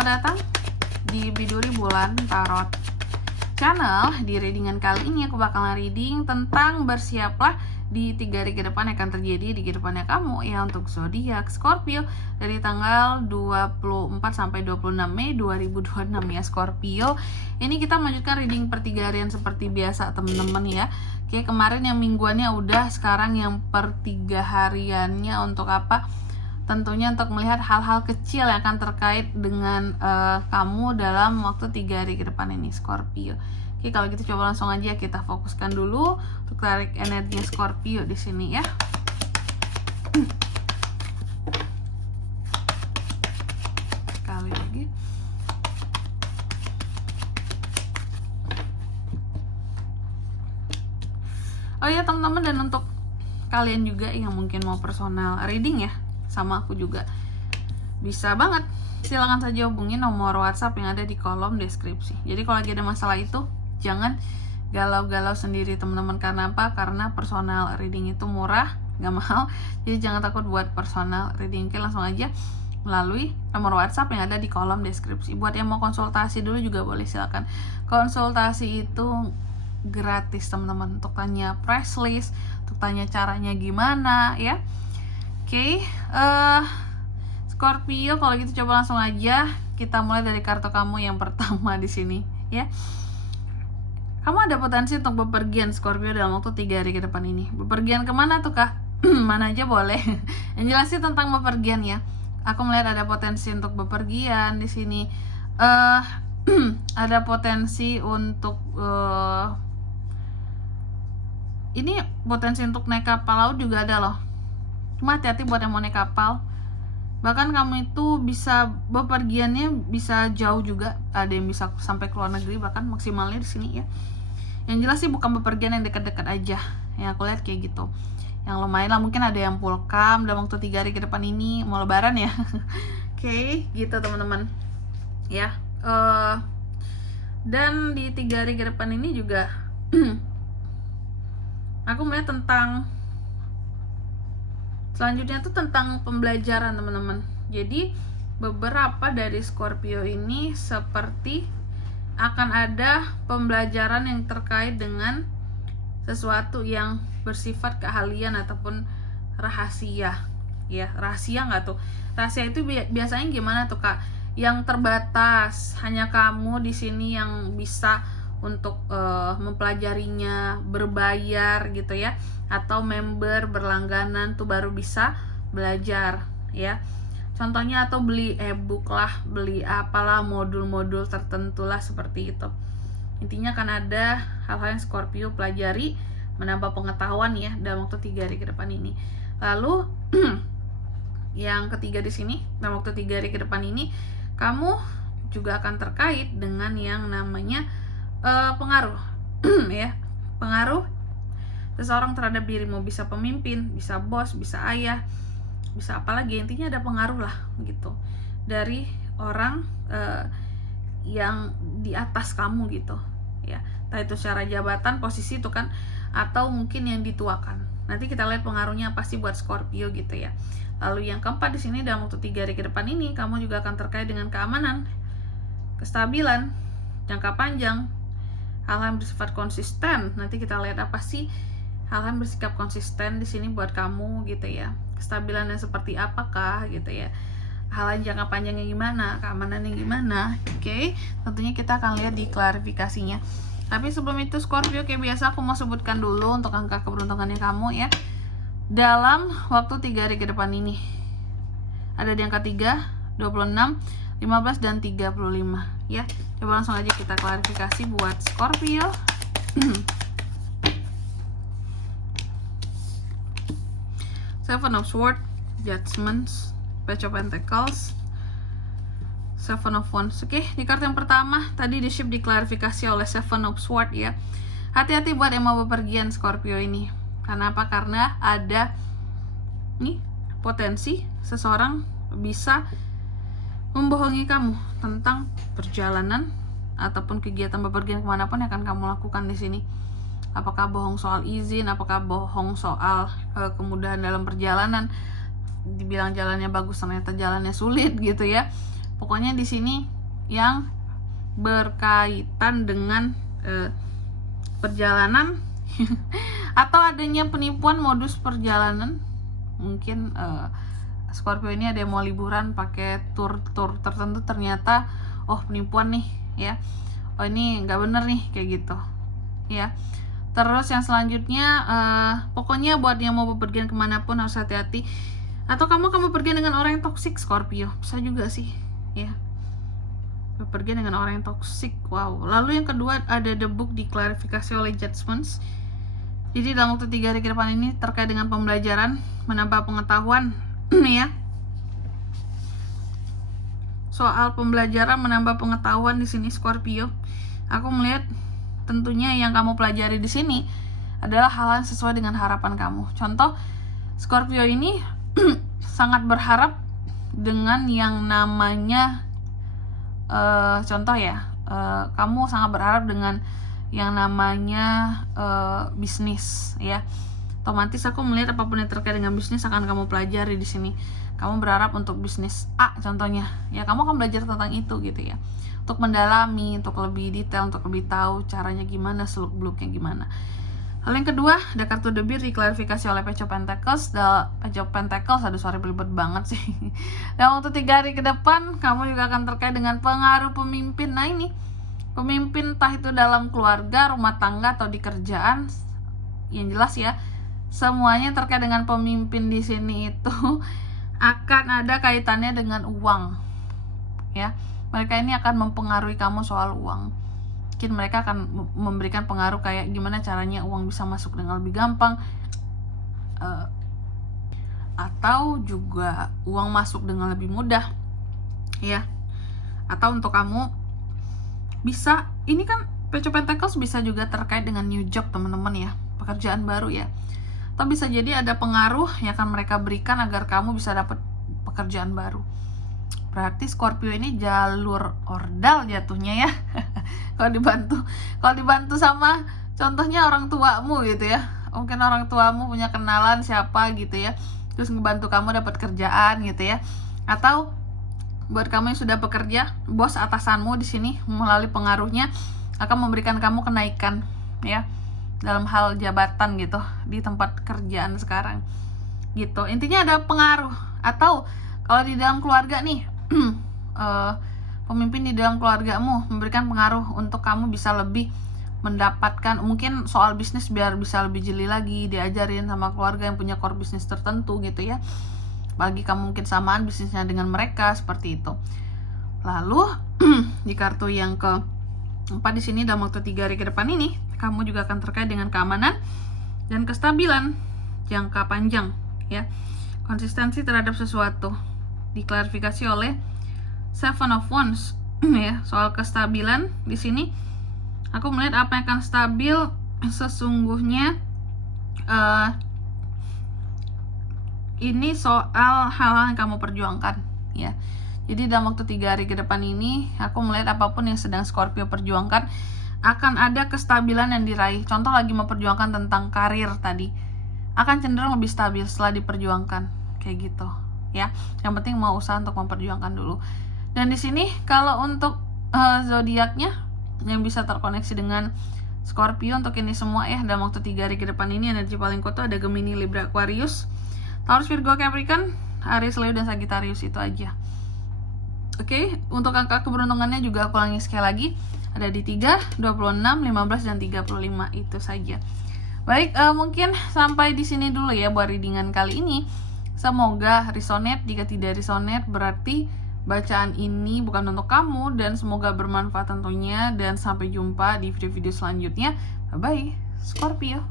Selamat datang di Biduri Bulan Tarot Channel. Di readingan kali ini aku bakalan reading tentang bersiaplah di 3 hari ke depan yang akan terjadi di kehidupannya kamu ya, untuk zodiak Scorpio dari tanggal 24 sampai 26 Mei 2026 ya Scorpio. Ini kita melanjutkan reading per 3 harian seperti biasa teman-teman ya. Oke, kemarin yang mingguannya udah, sekarang yang per 3 hariannya untuk apa? Tentunya untuk melihat hal-hal kecil yang akan terkait dengan kamu dalam waktu 3 hari ke depan ini Scorpio. Oke, kalau gitu coba langsung aja kita fokuskan dulu untuk tarik energinya Scorpio di sini ya. Sekali lagi. Oh iya teman-teman, dan untuk kalian juga yang mungkin mau personal reading ya sama aku juga, bisa banget, silahkan saja hubungi nomor WhatsApp yang ada di kolom deskripsi. Jadi kalau lagi ada masalah itu jangan galau-galau sendiri teman-teman. Karena apa? Karena personal reading itu murah, gak mahal. Jadi jangan takut buat personal reading. Oke, langsung aja melalui nomor WhatsApp yang ada di kolom deskripsi. Buat yang mau konsultasi dulu juga boleh, silakan. Konsultasi itu gratis teman-teman, untuk tanya price list, untuk tanya caranya gimana ya. Oke, Scorpio, kalau gitu coba langsung aja kita mulai dari kartu kamu yang pertama di sini ya. Kamu ada potensi untuk bepergian Scorpio dalam waktu 3 hari ke depan ini. Bepergian kemana tuh kak? Mana aja boleh. Yang jelas sih tentang bepergian ya. Aku melihat ada potensi untuk bepergian di sini. Ada potensi untuk ini potensi untuk naik kapal laut juga ada loh. Cuma hati-hati buat yang mau naik kapal. Bahkan kamu itu bisa bepergiannya bisa jauh juga. Ada yang bisa sampai ke luar negeri bahkan maksimalnya di sini ya. Yang jelas sih bukan bepergian yang dekat-dekat aja. Yang aku lihat kayak gitu. Yang lumayan lah, mungkin ada yang pulang dalam waktu 3 hari ke depan ini, mau lebaran ya. Oke, gitu teman-teman. Ya. Dan di 3 hari ke depan ini juga aku melihat tentang selanjutnya tuh tentang pembelajaran teman-teman. Jadi beberapa dari Scorpio ini seperti akan ada pembelajaran yang terkait dengan sesuatu yang bersifat keahlian ataupun rahasia ya. Rahasia nggak tuh? Rahasia itu biasanya gimana tuh kak? Yang terbatas, hanya kamu di sini yang bisa untuk mempelajarinya, berbayar gitu ya, atau member berlangganan tuh baru bisa belajar ya. Contohnya atau beli e-book lah, beli apalah, modul-modul tertentu lah seperti itu. Intinya kan ada hal-hal yang Scorpio pelajari, menambah pengetahuan ya dalam waktu 3 hari ke depan ini. Lalu yang ketiga di sini, dalam waktu 3 hari ke depan ini kamu juga akan terkait dengan yang namanya pengaruh ya, pengaruh seseorang terhadap dirimu, bisa pemimpin, bisa bos, bisa ayah, bisa apa lagi, intinya ada pengaruh lah gitu dari orang yang di atas kamu gitu ya, entah itu secara jabatan, posisi itu kan, atau mungkin yang dituakan. Nanti kita lihat pengaruhnya apa sih buat Scorpio gitu ya. Lalu yang keempat di sini, dalam waktu 3 hari ke depan ini kamu juga akan terkait dengan keamanan, kestabilan jangka panjang, hal-hal yang bersifat konsisten. Nanti kita lihat apa sih hal-hal yang bersikap konsisten di sini buat kamu gitu ya. Kestabilan yang seperti apakah gitu ya. Hal yang jangka panjangnya gimana, keamanan yang gimana. Oke, tentunya kita akan lihat di klarifikasinya. Tapi sebelum itu Scorpio, kayak biasa aku mau sebutkan dulu untuk angka keberuntungannya kamu ya. Dalam waktu 3 hari ke depan ini. Ada di angka 3, 26, 15 dan 35 ya. Coba langsung aja kita klarifikasi buat Scorpio. Seven of Swords, Judgments, Page of Pentacles, Seven of Wands. Oke, di kartu yang pertama tadi di shift diklarifikasi oleh Seven of Swords ya. Hati-hati buat yang mau bepergian Scorpio ini. Karena apa? Karena ada nih potensi seseorang bisa membohongi kamu tentang perjalanan ataupun kegiatan bepergian kemanapun yang akan kamu lakukan di sini. Apakah bohong soal izin, apakah bohong soal kemudahan dalam perjalanan, dibilang jalannya bagus ternyata jalannya sulit gitu ya. Pokoknya di sini yang berkaitan dengan perjalanan atau adanya penipuan modus perjalanan. Mungkin Scorpio ini ada yang mau liburan pakai tur tertentu, ternyata penipuan nih ya. Ini nggak bener nih kayak gitu ya. Terus yang selanjutnya pokoknya buat yang mau bepergian kemanapun harus hati-hati. Atau kamu bepergian dengan orang yang toksik, Scorpio, bisa juga sih ya, bepergian dengan orang yang toksik. Wow. Lalu yang kedua ada the book diklarifikasi oleh judgments. Jadi dalam waktu 3 hari ke depan ini terkait dengan pembelajaran, menambah pengetahuan ya. Soal pembelajaran menambah pengetahuan di sini, Scorpio. Aku melihat tentunya yang kamu pelajari di sini adalah hal yang sesuai dengan harapan kamu. Contoh, Scorpio ini sangat berharap dengan yang namanya contoh ya, kamu sangat berharap dengan yang namanya bisnis ya. Otomatis aku melihat apapun yang terkait dengan bisnis akan kamu pelajari di sini. Kamu berharap untuk bisnis A contohnya ya, kamu akan belajar tentang itu gitu ya, untuk mendalami, untuk lebih detail, untuk lebih tahu caranya gimana, seluk beluknya gimana. Hal yang kedua, ada kartu The Bear diklarifikasi oleh Page of Pentacles. Aduh sorry, belibet banget sih. Dan waktu 3 hari ke depan, kamu juga akan terkait dengan pengaruh pemimpin. Nah ini, pemimpin entah itu dalam keluarga, rumah tangga, atau di kerjaan. Yang jelas ya, semuanya terkait dengan pemimpin di sini itu akan ada kaitannya dengan uang. Ya, mereka ini akan mempengaruhi kamu soal uang. Mungkin mereka akan memberikan pengaruh kayak gimana caranya uang bisa masuk dengan lebih gampang, atau juga uang masuk dengan lebih mudah ya. Atau untuk kamu bisa, ini kan Page of Pentacles bisa juga terkait dengan new job teman-teman ya, pekerjaan baru ya. Atau bisa jadi ada pengaruh yang akan mereka berikan agar kamu bisa dapat pekerjaan baru. Berarti Scorpio ini jalur ordal jatuhnya ya. Kalau dibantu sama contohnya orang tuamu gitu ya. Mungkin orang tuamu punya kenalan siapa gitu ya, terus ngebantu kamu dapat kerjaan gitu ya. Atau buat kamu yang sudah bekerja, bos atasanmu di sini melalui pengaruhnya akan memberikan kamu kenaikan ya, dalam hal jabatan gitu di tempat kerjaan sekarang gitu. Intinya ada pengaruh. Atau kalau di dalam keluarga nih, pemimpin di dalam keluargamu memberikan pengaruh untuk kamu bisa lebih mendapatkan, mungkin soal bisnis biar bisa lebih jeli lagi, diajarin sama keluarga yang punya core bisnis tertentu gitu ya. Bagi kamu mungkin samaan bisnisnya dengan mereka, seperti itu. Lalu di kartu yang keempat di sini, dalam waktu 3 hari ke depan ini kamu juga akan terkait dengan keamanan dan kestabilan jangka panjang ya. Konsistensi terhadap sesuatu diklarifikasi oleh Seven of Wands ya. Soal kestabilan di sini aku melihat apa yang akan stabil sesungguhnya ini soal hal-hal yang kamu perjuangkan ya. Jadi dalam waktu 3 hari ke depan ini aku melihat apapun yang sedang Scorpio perjuangkan akan ada kestabilan yang diraih. Contoh lagi memperjuangkan tentang karir tadi, akan cenderung lebih stabil setelah diperjuangkan kayak gitu ya. Yang penting mau usaha untuk memperjuangkan dulu. Dan di sini kalau untuk zodiaknya yang bisa terkoneksi dengan Scorpio untuk ini semua ya, dalam waktu 3 hari ke depan ini energi paling kuat ada Gemini, Libra, Aquarius, Taurus, Virgo, Capricorn, Aries, Leo, dan Sagittarius. Itu aja. Oke, untuk angka keberuntungannya juga aku ulangi sekali lagi, ada di 3, 26, 15, dan 35. Itu saja. Baik, mungkin sampai di sini dulu ya buat readingan kali ini. Semoga resonate. Jika tidak resonate berarti bacaan ini bukan untuk kamu, dan semoga bermanfaat tentunya. Dan sampai jumpa di video-video selanjutnya. Bye bye Scorpio.